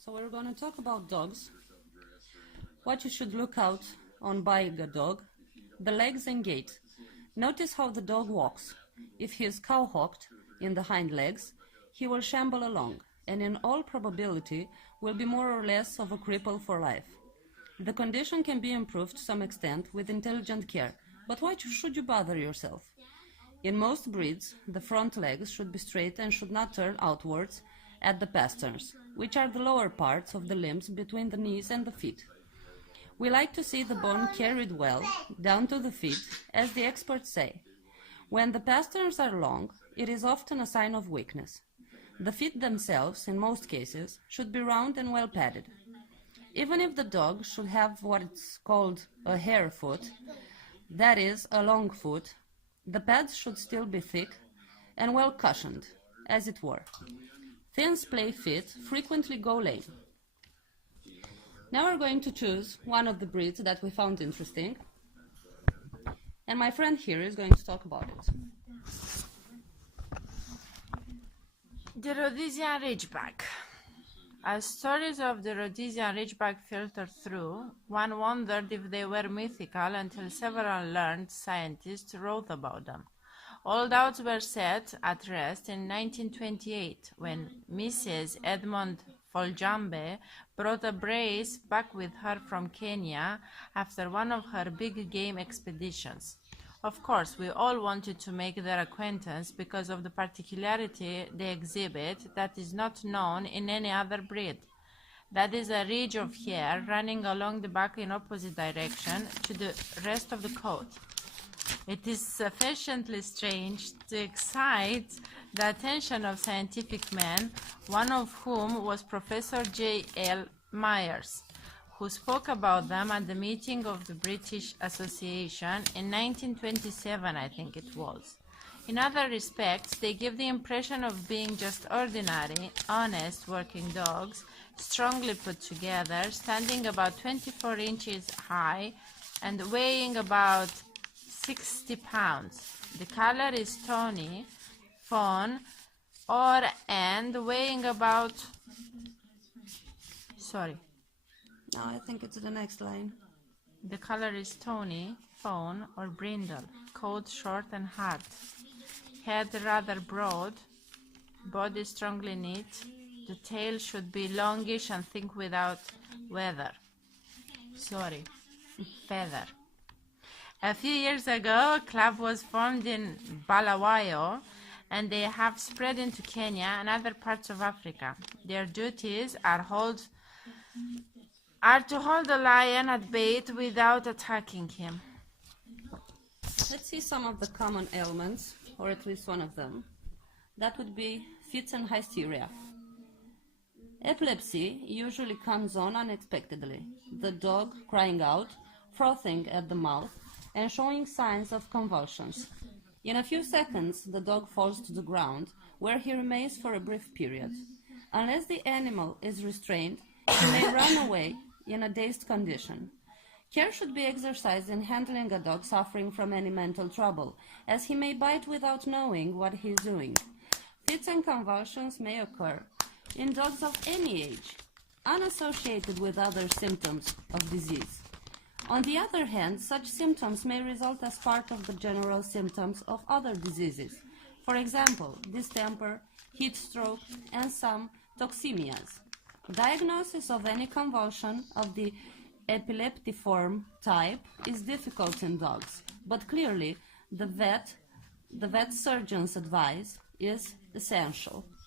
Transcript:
So we're going to talk about dogs, what you should look out on buying a dog, the legs and gait. Notice how the dog walks. If he is cowhocked in the hind legs, he will shamble along, and in all probability will be more or less of a cripple for life. The condition can be improved to some extent with intelligent care, but why should you bother yourself? In most breeds, the front legs should be straight and should not turn outwards at the pasterns, which are the lower parts of the limbs between the knees and the feet. We like to see the bone carried well down to the feet, as the experts say. When the pasterns are long, it is often a sign of weakness. The feet themselves, in most cases, should be round and well padded. Even if the dog should have what is called a hare foot, that is, a long foot, the pads should still be thick and well cushioned, as it were. Thin splay feet frequently go lame. Now we're going to choose one of the breeds that we found interesting, and my friend here is going to talk about it. The Rhodesian Ridgeback. As stories of the Rhodesian Ridgeback filtered through, one wondered if they were mythical until several learned scientists wrote about them. All doubts were set at rest in 1928 when Mrs. Edmond Foljambe brought a brace back with her from Kenya after one of her big game expeditions. Of course, we all wanted to make their acquaintance because of the particularity they exhibit that is not known in any other breed. That is a ridge of hair running along the back in opposite direction to the rest of the coat. It is sufficiently strange to excite the attention of scientific men, one of whom was Professor J.L. Myers, who spoke about them at the meeting of the British Association in 1927, I think it was. In other respects, they give the impression of being just ordinary, honest working dogs, strongly put together, standing about 24 inches high and weighing about 60 pounds. The color is tawny, fawn, and weighing about... No, I think it's the next line. The color is tawny, fawn, or brindle. Coat short and hard. Head rather broad. Body strongly knit. The tail should be longish and thick without feather. A few years ago, a club was formed in Bulawayo, and they have spread into Kenya and other parts of Africa. Their duties are to hold the lion at bay without attacking him. Let's see some of the common ailments, or at least one of them. That would be fits and hysteria. Epilepsy usually comes on unexpectedly, the dog crying out, frothing at the mouth, and showing signs of convulsions. In a few seconds, the dog falls to the ground, where he remains for a brief period. Unless the animal is restrained, he may run away in a dazed condition. Care should be exercised in handling a dog suffering from any mental trouble, as he may bite without knowing what he is doing. Fits and convulsions may occur in dogs of any age, unassociated with other symptoms of disease. On the other hand, such symptoms may result as part of the general symptoms of other diseases, for example, distemper, heat stroke, and some toxemias. Diagnosis of any convulsion of the epileptiform type is difficult in dogs, but clearly the vet surgeon's advice is essential.